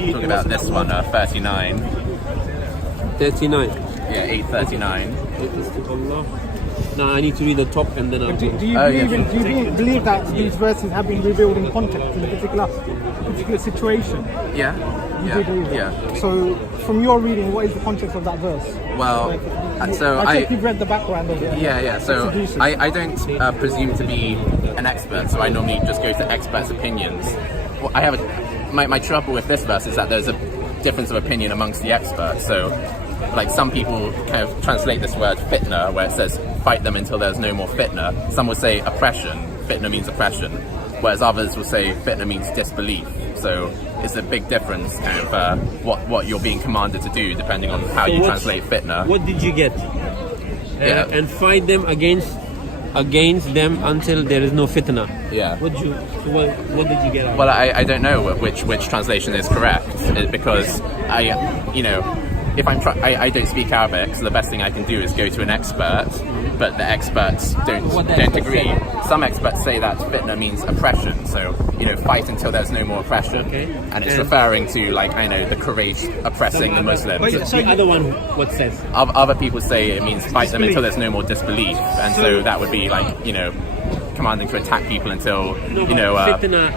talking about this one, 39. 39. Yeah, 839. Now I need to read the top and then I'll Do you believe that these verses have been revealed in context in a particular situation? Yeah. You do believe that? So, from your reading, what is the context of that verse? Well, so I think you've read the background of it. Yeah. So I don't presume to be an expert, so I normally just go to experts' opinions. Well, I have my trouble with this verse is that there's a difference of opinion amongst the experts. So, like some people kind of translate this word fitna, where it says fight them until there's no more fitna. Some will say oppression. Fitna means oppression, whereas others will say fitna means disbelief. So it's a big difference, kind of what you're being commanded to do, depending on how you translate fitna. What did you get? And fight them against them until there is no fitna. Yeah. What did you get out? Well, I don't know which translation is correct, because if I don't speak Arabic, so the best thing I can do is go to an expert, but the experts don't agree. Some experts say that fitna means oppression, so fight until there's no more oppression, and it's referring to the Quraysh oppressing the Muslims. So the other one, what says? Other people say it means fight them until there's no more disbelief, and so that would be commanding to attack people until fitna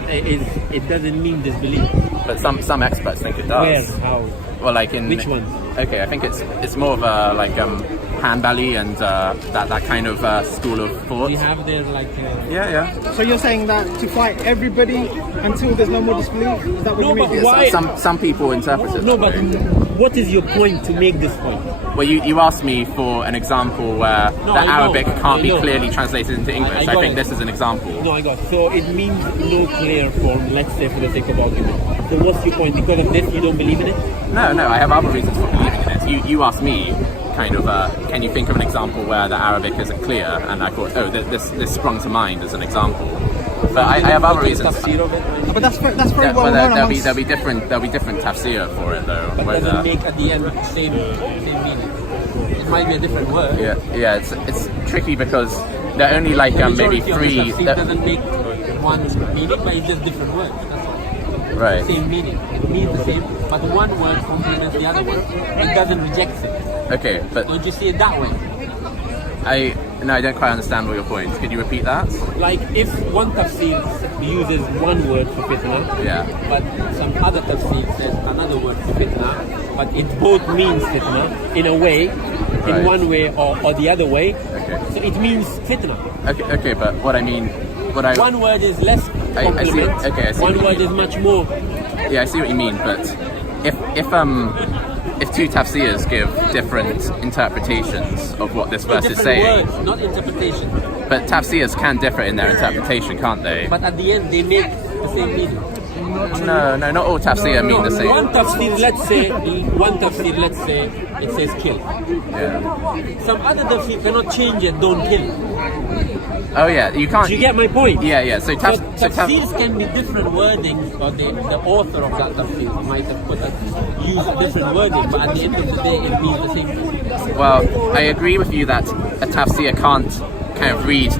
it doesn't mean disbelief. But some experts think it does. Where? How? Well, in which one? Okay, I think it's more of a Hanbali and that kind of school of thought. We have there Yeah. So you're saying that to fight everybody until there's no more disbelief? Is that what you mean? But why? Some people interpret it. No, but what is your point to make this point? Well, you asked me for an example where Arabic can't be clearly translated into English. I think this is an example. No, I got it. So it means no clear form, let's say, for the sake of argument. So what's your point? Because of this, you don't believe in it? No, I have other reasons for believing in it. You asked me, kind of, can you think of an example where the Arabic isn't clear? And I thought, this sprung to mind as an example. But I have other reasons. But that's very well known amongst... There'll be different tafsir for it though. But does it make at the end same meaning? It might be a different word. Yeah. It's tricky because there are only maybe three. It doesn't make one meaning, but it's just different words. That's all. Right. Same meaning. It means the same, but one word complements the other word. It doesn't reject it. Okay, but don't you see it that way? I don't quite understand what your point is. Could you repeat that? Like if one tafsir uses one word for fitna, but some other tafsir says another word for fitna, but it both means fitna in a way, in one way or the other way. Okay. So it means fitna. Okay, but what I mean, one word is less complement. I see one word is much more. Yeah, I see what you mean, but if two tafsirs give different interpretations of what this verse is saying, words, not interpretation. But tafsirs can differ in their interpretation, can't they? But at the end, they make the same meaning. No, not all tafsir mean the same. One tafsir, let's say, it says kill. Yeah. Some other tafsir cannot change it, don't kill. Oh yeah, you can't. Do you get my point? Yeah. So tafsirs can be different wordings, or the author of that tafsir might have used a different wording, but at the end of the day, it means the same thing. Well, I agree with you that a tafsir can't kind of read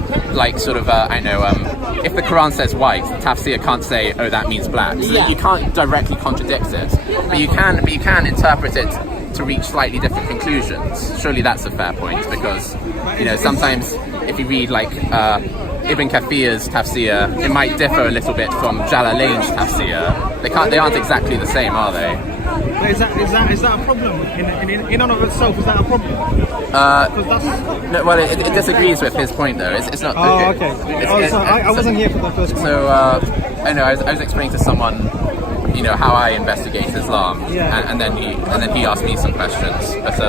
if the Quran says white, the tafsir can't say, oh, that means black. So you can't directly contradict it, but you can interpret it to reach slightly different conclusions. Surely that's a fair point, because sometimes if you read Ibn Kathir's tafsir, it might differ a little bit from Jalalain's tafsir. They aren't exactly the same, are they? Is that a problem in and of itself? Is that a problem? No, well, it disagrees with his point though. It's not. Okay. I wasn't here for the first. So I was explaining to someone, how I investigate Islam, and then he asked me some questions. But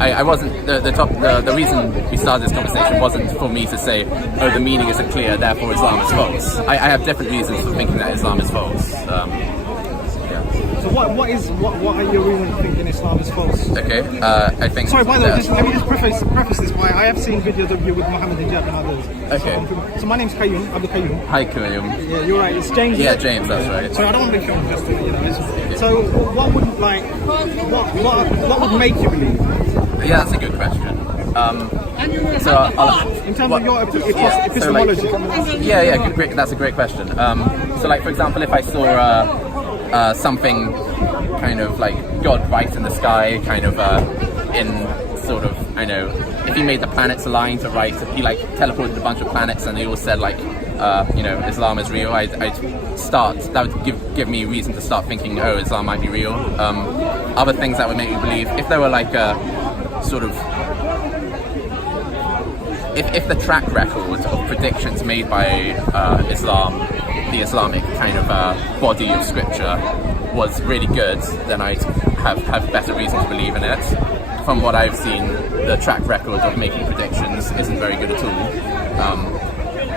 I wasn't the reason we started this conversation wasn't for me to say, oh, the meaning isn't clear, therefore Islam is false. I have different reasons for thinking that Islam is false. So what are your reasons for thinking Islam is false? Okay, I think. Sorry, by the way, let me just preface this by I have seen videos of you with Muhammad Hijab and others. Okay. So my name's 𝐭𝐡𝐢𝐤𝐞𝐝. Hi, 𝐭𝐡𝐢𝐤𝐤. Yeah, you're right. It's James. Yeah, James. That's right. So I don't want to be filmed just So what would make you believe? Yeah, that's a good question. In terms of your epistemology. That's a great question. So, for example, if I saw something kind of like God right in the sky, kind of in sort of, I know, if he made the planets align to right, if he like teleported a bunch of planets and they all said like, you know, Islam is real, I'd start, that would give me reason to start thinking, oh, Islam might be real. Other things that would make me believe, if there were like a sort of, if the track record of predictions made by Islam, the Islamic kind of body of scripture, was really good, then I'd have better reason to believe in it. From what I've seen, the track record of making predictions isn't very good at all.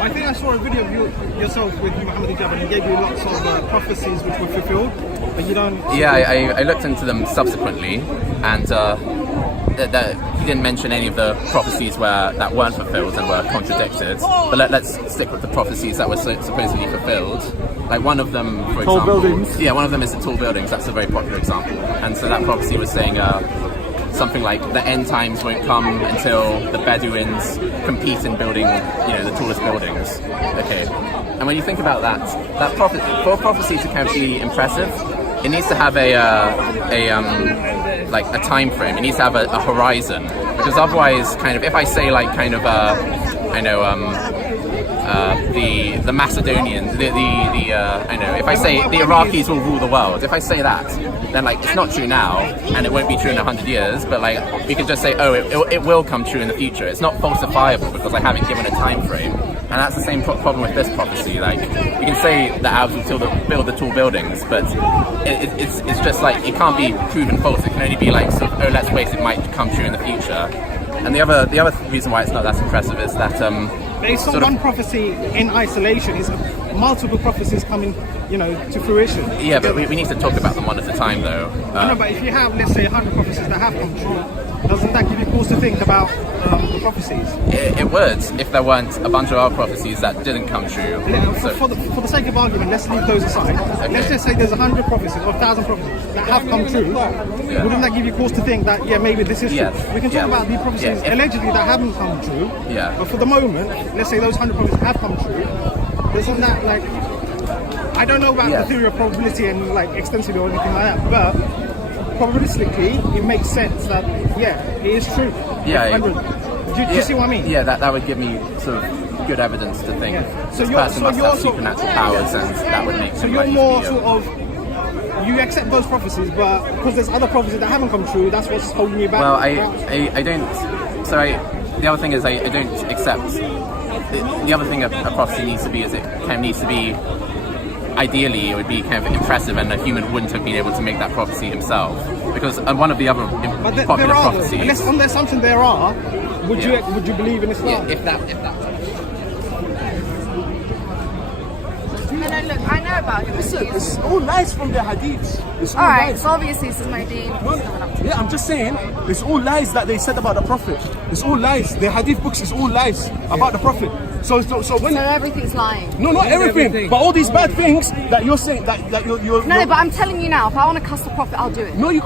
I think I saw a video of yourself with Muhammad 𝐤𝐤𝐤, and he gave you lots of prophecies which were fulfilled, but you don't... Yeah, I looked into them subsequently, and he didn't mention any of the prophecies that weren't fulfilled and were contradicted. But let's stick with the prophecies that were supposedly fulfilled. Like one of them, for example... Tall buildings? Yeah, one of them is the tall buildings. That's a very popular example. And so that prophecy was saying... something like the end times won't come until the Bedouins compete in building, you know, the tallest buildings. Okay, and when you think about that for a prophecy to kind of be impressive, it needs to have like a time frame. It needs to have a horizon, because otherwise, kind of, if I say like kind of I know the Macedonians, I know, if I say the Iraqis will rule the world, if I say that, then like it's not true now, and it won't be true in 100 years, but like we could just say, oh, it will come true in the future. It's not falsifiable because I haven't given a time frame. And that's the same problem with this prophecy. Like, you can say the Arabs will build the tall buildings, but it's just like, it can't be proven false. It can only be like, sort of, oh, let's wait, it might come true in the future. And the other reason why it's not that impressive is that it's not one prophecy in isolation. It's multiple prophecies coming, you know, to fruition. Yeah, but we need to talk about them one at a time, though. No, but if you have, let's say, 100 prophecies that have come true, doesn't that give you cause to think about the prophecies? It would, if there weren't a bunch of our prophecies that didn't come true. Yeah, for the sake of argument, let's leave those aside. Okay. Let's just say there's 100 prophecies or 1,000 prophecies that have come true. Yeah. Wouldn't that give you cause to think that, yeah, maybe this is true? We can talk about the prophecies allegedly that haven't come true. Yeah. But for the moment, let's say those 100 prophecies have come true. Isn't that like, I don't know about the theory of probability and like extensively or anything like that, but probabilistically it makes sense that, yeah, it is true. Yeah. Do you see what I mean? Yeah, that would give me sort of good evidence to think this person must have supernatural powers, and that would make sense. So you're more sort of, you accept those prophecies, but because there's other prophecies that haven't come true, that's what's holding you back? Well, I don't, so the other thing is I don't accept, the other thing a prophecy needs to be is it kind of needs to be, ideally it would be kind of impressive, and a human wouldn't have been able to make that prophecy himself, because one of the other popular prophecies... On the assumption there are, would you believe in Islam? Yeah, if that Look, I know about him. Listen, it's all lies from the hadiths. Alright, so obviously this is my Deen. Yeah, I'm just saying, it's all lies that they said about the Prophet. It's all lies. The hadith books is all lies about the Prophet. So everything's lying. No, not everything. But all these bad things that you're saying, that you're... No, but I'm telling you now, if I want to cuss the Prophet, I'll do it. No, you...